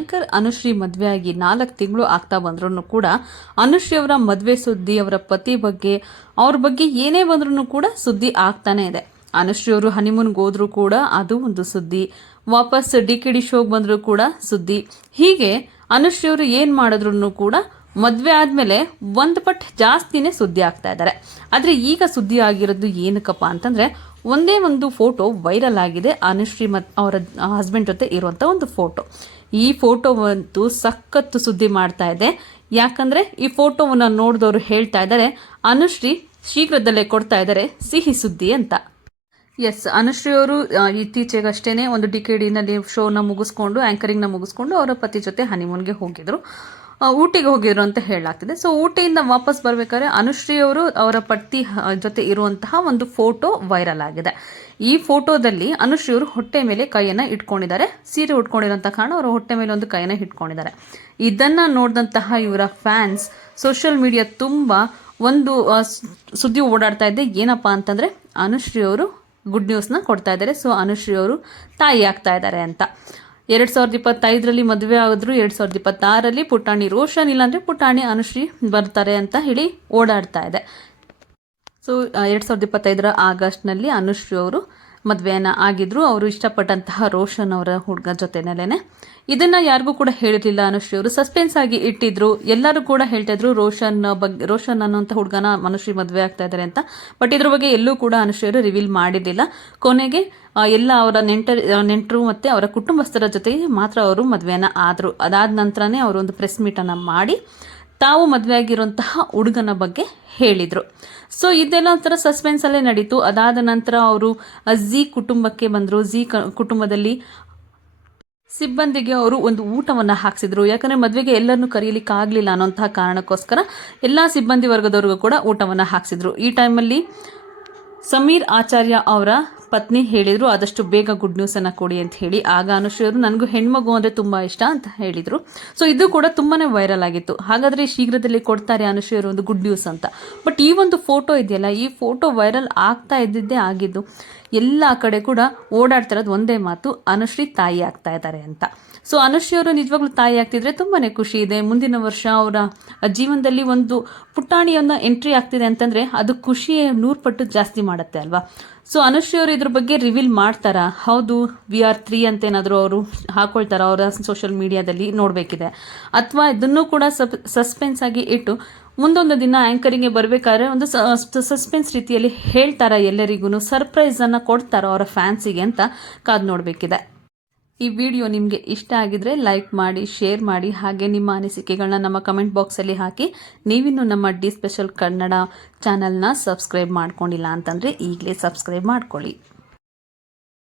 ಶಂಕರ್, ಅನುಶ್ರೀ ಮದುವೆ ಆಗಿ ನಾಲ್ಕು ತಿಂಗಳು ಆಗ್ತಾ ಬಂದ್ರೂ ಕೂಡ ಅನುಶ್ರೀ ಅವರ ಮದುವೆ ಸುದ್ದಿ, ಅವರ ಪತಿ ಬಗ್ಗೆ, ಅವ್ರ ಬಗ್ಗೆ ಏನೇ ಬಂದ್ರೂ ಕೂಡ ಸುದ್ದಿ ಆಗ್ತಾನೆ ಇದೆ. ಅನುಶ್ರೀ ಅವರು ಹನಿಮೂನ್ಗೆ ಹೋದ್ರು ಕೂಡ ಅದು ಒಂದು ಸುದ್ದಿ. ವಾಪಸ್ ಡಿ ಕೆ ಡಿ ಶೋಗೆ ಬಂದರೂ ಕೂಡ ಸುದ್ದಿ. ಹೀಗೆ ಅನುಶ್ರೀ ಅವರು ಏನು ಮಾಡಿದ್ರು ಕೂಡ ಮದುವೆ ಆದಮೇಲೆ ಒಂದು ಪಟ್ಟು ಜಾಸ್ತಿನೇ ಸುದ್ದಿ ಆಗ್ತಾ ಇದ್ದಾರೆ. ಆದರೆ ಈಗ ಸುದ್ದಿ ಆಗಿರೋದು ಏನಕ್ಕಪ್ಪ ಅಂತಂದರೆ ಒಂದೇ ಒಂದು ಫೋಟೋ ವೈರಲ್ ಆಗಿದೆ ಅನುಶ್ರೀ ಮತ್ ಅವರ ಹಸ್ಬೆಂಡ್ ಜೊತೆ ಇರುವಂಥ ಒಂದು ಫೋಟೋ ಈ ಫೋಟೋವಂತೂ ಸಖತ್ತು ಸುದ್ದಿ ಮಾಡ್ತಾ ಇದೆ. ಯಾಕಂದರೆ ಈ ಫೋಟೋವನ್ನು ನೋಡಿದವರು ಹೇಳ್ತಾ ಇದ್ದಾರೆ ಅನುಶ್ರೀ ಶೀಘ್ರದಲ್ಲೇ ಕೊಡ್ತಾ ಇದ್ದಾರೆ ಸಿಹಿ ಸುದ್ದಿ ಅಂತ. ಎಸ್ ಅನುಶ್ರೀ ಅವರು ಇತ್ತೀಚೆಗಷ್ಟೇ ಒಂದು ಡಿ ಕೆ ಡಿನಲ್ಲಿ ಶೋನ ಮುಗಿಸ್ಕೊಂಡು ಆ್ಯಂಕರಿಂಗ್ನ ಮುಗಿಸ್ಕೊಂಡು ಅವರ ಪತಿ ಜೊತೆ ಹನಿಮೂನ್ಗೆ ಹೋಗಿದ್ರು. ಊಟಿಗೆ ಹೋಗಿದ್ರು ಅಂತ ಹೇಳಲಾಗ್ತಿದೆ. ಸೊ ಊಟಿಯಿಂದ ವಾಪಸ್ ಬರಬೇಕಾದ್ರೆ ಅನುಶ್ರೀ ಅವರು ಅವರ ಪತಿ ಜೊತೆ ಇರುವಂತಹ ಒಂದು ಫೋಟೋ ವೈರಲ್ ಆಗಿದೆ. ಈ ಫೋಟೋದಲ್ಲಿ ಅನುಶ್ರೀ ಅವರು ಹೊಟ್ಟೆ ಮೇಲೆ ಕೈಯನ್ನು ಇಟ್ಕೊಂಡಿದ್ದಾರೆ. ಸೀರೆ ಉಟ್ಕೊಂಡಿರೋಂಥ ಕಾರಣ ಅವರು ಹೊಟ್ಟೆ ಮೇಲೆ ಒಂದು ಕೈಯನ್ನು ಇಟ್ಕೊಂಡಿದ್ದಾರೆ. ಇದನ್ನು ನೋಡಿದಂತಹ ಇವರ ಫ್ಯಾನ್ಸ್ ಸೋಷಿಯಲ್ ಮೀಡಿಯಾ ತುಂಬ ಒಂದು ಸುದ್ದಿ ಓಡಾಡ್ತಾ ಇದೆ. ಏನಪ್ಪ ಅಂತಂದರೆ ಅನುಶ್ರೀ ಅವರು ಗುಡ್ ನ್ಯೂಸ್ನ ಕೊಡ್ತಾ ಇದ್ದಾರೆ. ಸೊ ಅನುಶ್ರೀ ಅವರು ತಾಯಿ ಆಗ್ತಾ ಇದ್ದಾರೆ ಅಂತ. ಎರಡು ಸಾವಿರದ ಇಪ್ಪತ್ತೈದರಲ್ಲಿ ಮದುವೆ ಆದ್ರು ಎರಡು ಸಾವಿರದ ಇಪ್ಪತ್ತಾರರಲ್ಲಿ ಪುಟಾಣಿ ರೋಷನ್, ಇಲ್ಲಾಂದರೆ ಪುಟಾಣಿ ಅನುಶ್ರೀ ಬರ್ತಾರೆ ಅಂತ ಹೇಳಿ ಓಡಾಡ್ತಾ ಇದೆ. ಸೊ ಎರಡು ಸಾವಿರದ ಇಪ್ಪತ್ತೈದರ ಆಗಸ್ಟ್ನಲ್ಲಿ ಅನುಶ್ರೀ ಅವರು ಮದುವೆಯನ್ನು ಆಗಿದ್ರು ಅವರು ಇಷ್ಟಪಟ್ಟಂತಹ ರೋಷನ್ ಅವರ ಹುಡುಗ ಜೊತೆನಲ್ಲೇ ಇದನ್ನು ಯಾರಿಗೂ ಕೂಡ ಹೇಳಿರಲಿಲ್ಲ ಅನುಶ್ರೀ ಅವರು. ಸಸ್ಪೆನ್ಸ್ ಆಗಿ ಇಟ್ಟಿದ್ರು. ಎಲ್ಲರೂ ಕೂಡ ಹೇಳ್ತಾ ಇದ್ರು, ರೋಷನ್ ಬಗ್ಗೆ ರೋಷನ್ ಅನ್ನೋಂಥ ಹುಡುಗನ ಮನುಶ್ರೀ ಮದುವೆ ಆಗ್ತಾ ಇದ್ದಾರೆ ಅಂತ. ಬಟ್ ಇದ್ರ ಬಗ್ಗೆ ಎಲ್ಲೂ ಕೂಡ ಅನುಶ್ರೀ ಅವರು ರಿವೀಲ್ ಮಾಡಿರಲಿಲ್ಲ. ಕೊನೆಗೆ ಎಲ್ಲ ಅವರ ನೆಂಟರ್ ನೆಂಟರು ಮತ್ತು ಅವರ ಕುಟುಂಬಸ್ಥರ ಜೊತೆಗೆ ಮಾತ್ರ ಅವರು ಮದುವೆಯನ್ನು ಆದರು. ಅದಾದ ನಂತರನೇ ಅವರು ಒಂದು ಪ್ರೆಸ್ ಮೀಟನ್ನು ಮಾಡಿ ತಾವು ಮದುವೆ ಆಗಿರುವಂತಹ ಹುಡುಗನ ಬಗ್ಗೆ ಹೇಳಿದರು. ಸೊ ಇದೆಲ್ಲ ಒಂಥರ ಸಸ್ಪೆನ್ಸಲ್ಲೇ ನಡೀತು. ಅದಾದ ನಂತರ ಅವರು ಝೀ ಕುಟುಂಬಕ್ಕೆ ಬಂದರು. ಝೀ ಕುಟುಂಬದಲ್ಲಿ ಸಿಬ್ಬಂದಿಗೆ ಅವರು ಒಂದು ಊಟವನ್ನು ಹಾಕ್ಸಿದ್ರು. ಯಾಕಂದರೆ ಮದುವೆಗೆ ಎಲ್ಲರನ್ನು ಕರೀಲಿಕ್ಕೆ ಆಗಲಿಲ್ಲ ಅನ್ನೋಂತಹ ಕಾರಣಕ್ಕೋಸ್ಕರ ಎಲ್ಲ ಸಿಬ್ಬಂದಿ ವರ್ಗದವ್ರಿಗೂ ಕೂಡ ಊಟವನ್ನು ಹಾಕ್ಸಿದ್ರು. ಈ ಟೈಮಲ್ಲಿ ಸಮೀರ್ ಆಚಾರ್ಯ ಅವರ ಪತ್ನಿ ಹೇಳಿದರು, ಆದಷ್ಟು ಬೇಗ ಗುಡ್ ನ್ಯೂಸನ್ನು ಕೊಡಿ ಅಂತ ಹೇಳಿ. ಆಗ ಅನುಶ್ರೀ ಅವರು ನನಗೂ ಹೆಣ್ಮಗು ಅಂದರೆ ತುಂಬ ಇಷ್ಟ ಅಂತ ಹೇಳಿದರು. ಸೊ ಇದು ಕೂಡ ತುಂಬಾ ವೈರಲ್ ಆಗಿತ್ತು. ಹಾಗಾದರೆ ಶೀಘ್ರದಲ್ಲಿ ಕೊಡ್ತಾರೆ ಅನುಶ್ರೀ ಅವರು ಒಂದು ಗುಡ್ ನ್ಯೂಸ್ ಅಂತ. ಬಟ್ ಈ ಒಂದು ಫೋಟೋ ಇದೆಯಲ್ಲ, ಈ ಫೋಟೋ ವೈರಲ್ ಆಗ್ತಾ ಇದ್ದಿದ್ದೇ ಆಗಿದ್ದು, ಎಲ್ಲ ಕಡೆ ಕೂಡ ಓಡಾಡ್ತಿರೋದು ಒಂದೇ ಮಾತು, ಅನುಶ್ರೀ ತಾಯಿ ಆಗ್ತಾ ಇದ್ದಾರೆ ಅಂತ. ಸೊ ಅನುಶ್ರೀ ಅವರು ನಿಜವಾಗ್ಲೂ ತಾಯಿ ಆಗ್ತಿದ್ರೆ ತುಂಬಾ ಖುಷಿ ಇದೆ. ಮುಂದಿನ ವರ್ಷ ಅವರ ಜೀವನದಲ್ಲಿ ಒಂದು ಪುಟಾಣಿಯನ್ನ ಎಂಟ್ರಿ ಆಗ್ತಿದೆ ಅಂತಂದರೆ ಅದು ಖುಷಿಯೇ ನೂರು ಪಟ್ಟು ಜಾಸ್ತಿ ಮಾಡುತ್ತೆ ಅಲ್ವಾ? ಸೊ ಅವರು ಇದ್ರ ಬಗ್ಗೆ ರಿವೀಲ್ ಮಾಡ್ತಾರಾ? ಹೌದು ವಿ ಆರ್ ತ್ರೀ ಅಂತ ಏನಾದರೂ ಅವರು ಹಾಕೊಳ್ತಾರ? ಅವರ ಸೋಷಿಯಲ್ ಮೀಡಿಯಾದಲ್ಲಿ ನೋಡಬೇಕಿದೆ. ಅಥವಾ ಇದನ್ನು ಕೂಡ ಸಪ್ ಸಸ್ಪೆನ್ಸ್ ಆಗಿ ಇಟ್ಟು ಮುಂದೊಂದು ದಿನ ಆ್ಯಂಕರಿಂಗ್ಗೆ ಬರಬೇಕಾದ್ರೆ ಒಂದು ಸಸ್ಪೆನ್ಸ್ ರೀತಿಯಲ್ಲಿ ಹೇಳ್ತಾರ ಎಲ್ಲರಿಗೂ ಸರ್ಪ್ರೈಸನ್ನು ಕೊಡ್ತಾರೋ ಅವರ ಫ್ಯಾನ್ಸಿಗೆ ಅಂತ ಕಾದು ನೋಡಬೇಕಿದೆ. ಈ ವಿಡಿಯೋ ನಿಮಗೆ ಇಷ್ಟ ಆಗಿದ್ರೆ ಲೈಕ್ ಮಾಡಿ, ಶೇರ್ ಮಾಡಿ, ಹಾಗೆ ನಿಮ್ಮ ಅನಿಸಿಕೆಗಳನ್ನ ನಮ್ಮ ಕಮೆಂಟ್ ಬಾಕ್ಸಲ್ಲಿ ಹಾಕಿ. ನೀವಿನ್ನೂ ನಮ್ಮ ಡಿ ಸ್ಪೆಷಲ್ ಕನ್ನಡ ಚಾನಲ್ನ ಸಬ್ಸ್ಕ್ರೈಬ್ ಮಾಡ್ಕೊಂಡಿಲ್ಲ ಅಂತಂದರೆ ಈಗಲೇ ಸಬ್ಸ್ಕ್ರೈಬ್ ಮಾಡ್ಕೊಳ್ಳಿ.